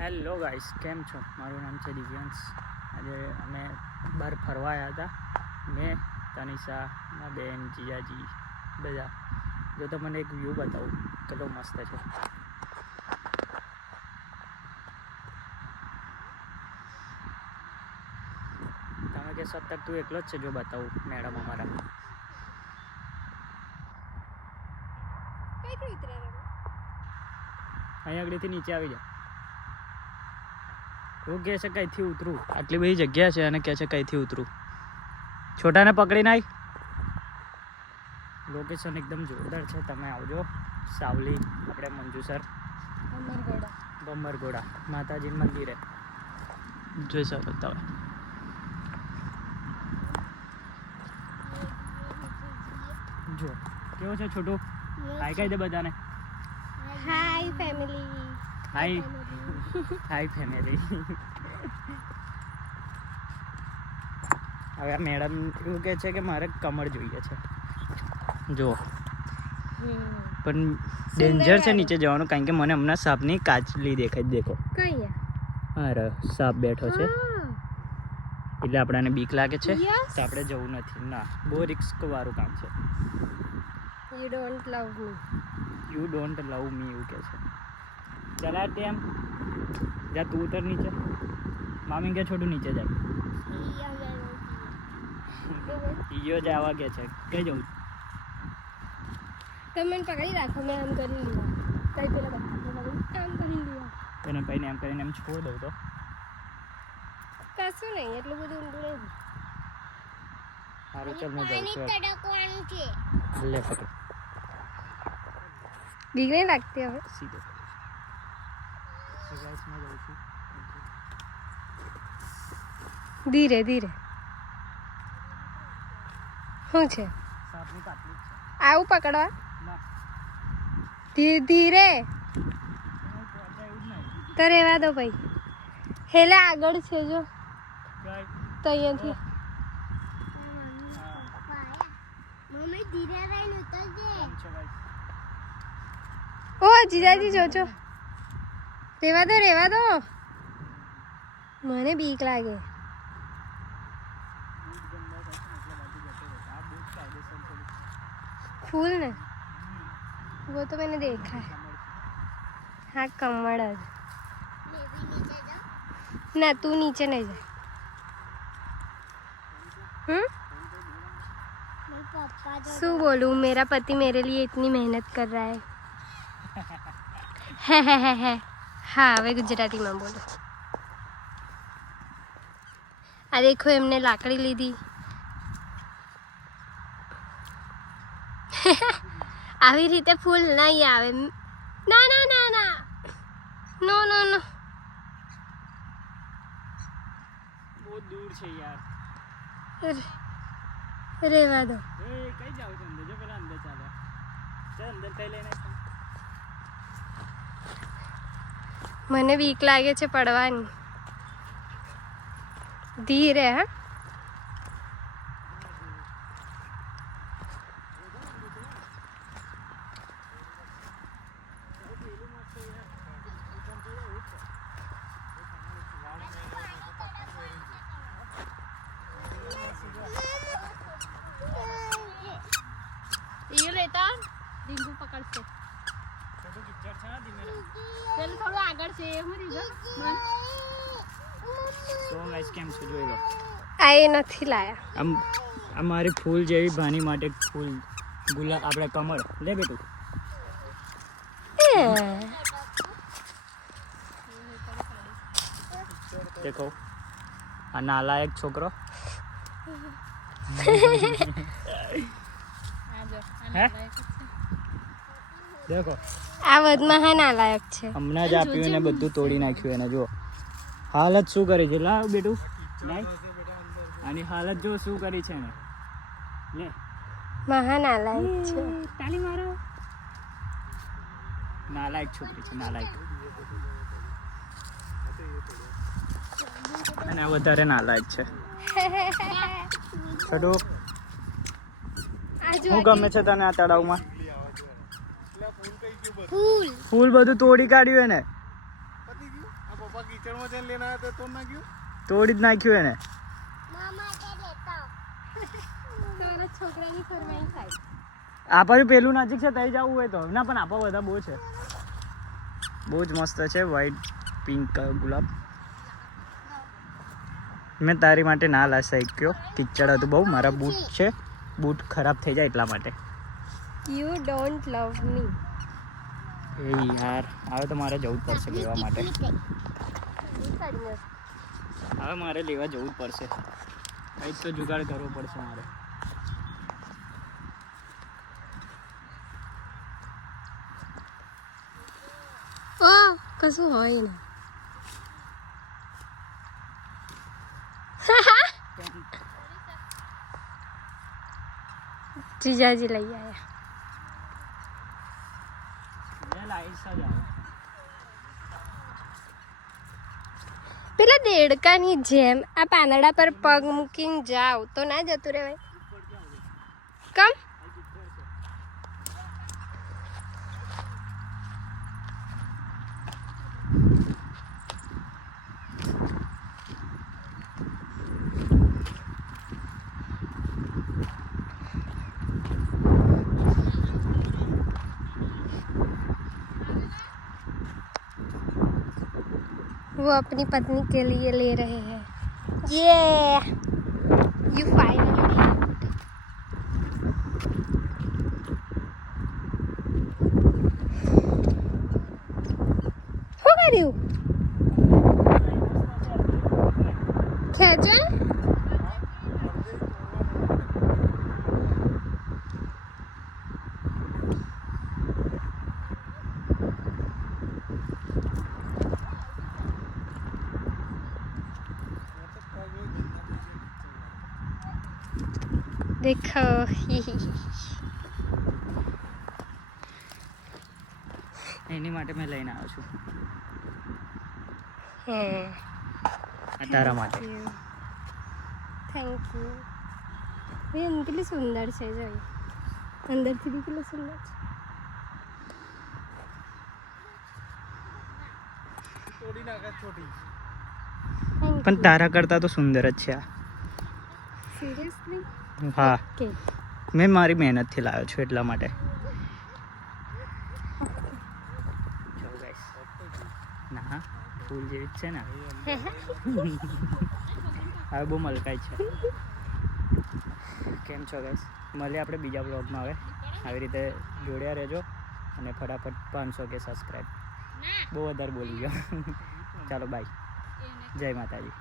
Hello guys, કેમ છો? મારું નામ છે દિવ્યાંશ. આજે અમે બહાર ફરવા આવ્યા હતા. મેં, તનિષા, મારા બેન, જીજાજી બધા. જો તો મને એક વ્યૂ બતાવું કેટલો મસ્ત છે. તમે કહેશો અત્યારે તું એકલો જ છે? જો બતાવું મેડમ અમારા અહીંયા આગળથી નીચે આવી જાય. હું કહે છે કઈથી ઉતરું? આટલી બધી જગ્યા છે અને કહે છે કઈથી ઉતરું. છોટાને પકડીને આવી. લોકેશન એકદમ જોરદાર છે, તમે આવજો. સાવલી, આપણે મંજુસર, બમ્બરગોડા માતાજી મંદિરે જોઈ શકો તમે. જો કેવો છે છોટું? હાય કહી દે બધાને. હાય ફેમિલી. હાય હાય ફેમિલી. હવે આ મેડમ એવું કહે છે કે મારે કમર જોઈએ છે. જો પણ ડેન્જર છે નીચે જવાનું, કારણ કે મને હમણાં સાપની કાચલી દેખાય. દેખો કઈ અરે સાપ બેઠો છે, એટલે આપણાને બીક લાગે છે. Yes. તો આપણે જવું નથી. ના, બહુ રિસ્ક વાળું કામ છે. You don't love me. You don't love me એવું કહે છે. ચલા ટેમ જા, તું ઉતર નીચે. મામી કે છોટું નીચે જાય. ઈયો જવા કે છે. કઈ જવું? તમે મને પકડી રાખો, મેં આમ કરી લીધા. કઈ પેલા આમ કરી લીધા. એને ભાઈને એમ કરીને એમ છોડ દઉં તો કશું નહીં, એટલું બધું ઊંડું નહીં. સારું, ચાલ મેં જાઉં છું. તડકવાનું છે. લે પકડ બીક નહીં લાગતી હવે? સીધો. સગાઈસ માં જાઉં છું. ધીરે ધીરે. શું છે? સાપની કાટલી જ છે. આવું પકડવા? ના, ધીરે ધીરે એમાં પહોંચાય એવું જ નહીં. તો રહેવા દો ભાઈ. હેલે આગળ છે જો, કઈ તો અહીંયાથી. કેમ છો ગાઈસ? ઓ જીજાજી જોજો. રહેવા દો, રહેવા દો. મને બીક લાગે. फूल ने वो तो मैंने देखा है. हाँ कमड़ है ना. तू नीचे नहीं जा. शू बोलूं, मेरा पति मेरे लिए इतनी मेहनत कर रहा है. हाँ હવે ગુજરાતીમાં બોલો. આ દેખો, એમને લાકડી લીધી. આવી રીતે ફૂલ નહીં આવે. ના ના ના ના, નો નો નો. બહુ દૂર છે યાર. રહેવા દો. એ કઈ જાવ છો? અંદર જો, પેલા અંદર ચાલે. ચાલ અંદર કઈ લઈને આવ. મને બીક લાગે છે પડવાની. ધીરે. હા ये लेता ડીંગુ પકડશે. છોટું કિચડ છે ને ધીમે રહે. પેલું થોડું આગળ છે એવું રીઝન. તો ગાઈસ કેમ છો જોઈ લો. આ એ નથી લાયા. આમ આ મારી ફૂલ જેવી ભાની માટે ફૂલ ગુલાબ, આપણે કમળ. લે બેટું. દેખો આ નાલાયક છોકરો. હે દેખો, આ વધમાં હા નાલાયક છે. હમણાં જ આપ્યું ને બધું તોડી નાખ્યું એને. જો હાલત શું કરી છે. લાવ બેટું, લાય. આની હાલત જો શું કરી છે ને. લે મહા નાલાયક છે. તાલી મારો. નાલાયક છોકરી છે, નાલાયક. અને આ વધારે નાલાયક છે. છોટું, શું ગમે છે તને આ તળાવમાં? ફૂલ ફૂલ બધું તોડી કાઢ્યું એને. પપ્પા કિચનમાં જઈને લેના હતા તો નાખ્યું તોડી જ નાખ્યું એને. તમારા છોકરાની ફરમાઈશ થાય. આપણે પેલું નજીક છે ત્યાં જવું હોય તો ના, પણ આપા બધા બહુ છે, બહુ જ મસ્ત છે. વ્હાઈટ પિંક ગુલાબ. મેં તારી માટે ના લાવી શક્યો, કિચડ હતું બહુ. મારા બૂટ છે, બૂટ ખરાબ થઈ જાય એટલા માટે. યુ ડોન્ટ લવ મી. એ યાર, હવે તો મારે જવું જ પડશે લેવા માટે. હવે મારે લેવા જવું જ પડશે, કંઈક તો જુગાડ કરવો પડશે મારે. ઓ કશું હોય ને. જીજાજી લઈ આવ્યા. પેલા દેડકાની જેમ આ પાંદડા પર પગ મૂકીને જાવ તો ના જતું રહેવાય. કમ वो अपनी पत्नी के लिए ले रहे हैं. ये यू फाइनली શું કર્યું? ખેંચે देखो. એની માટે મેં લઈને આવ્યો છું, હમ આ તારા માટે. Thank you. બેન કેટલી સુંદર છે, જોઈ અંદરથી બી કેટલી સુંદર છે. તોડી નાખે છોટી. પણ તારા કરતાં તો સુંદર જ છે આ. સિરિયસલી? હા, ઓકે. મેં મારી મહેનતથી લાવ્યો છું એટલા માટે. ના, ફૂલ જેવી જ છે ને. હવે બહુ મલકાય છે. કેમ છો ગાઈસ? મળીએ આપણે બીજા બ્લોગમાં. હવે આવી રીતે જોડ્યા રહેજો અને ફટાફટ 500 કે સબસ્ક્રાઈબ. બહુ વધારે બોલી ગયો. ચાલો બાય, જય માતાજી.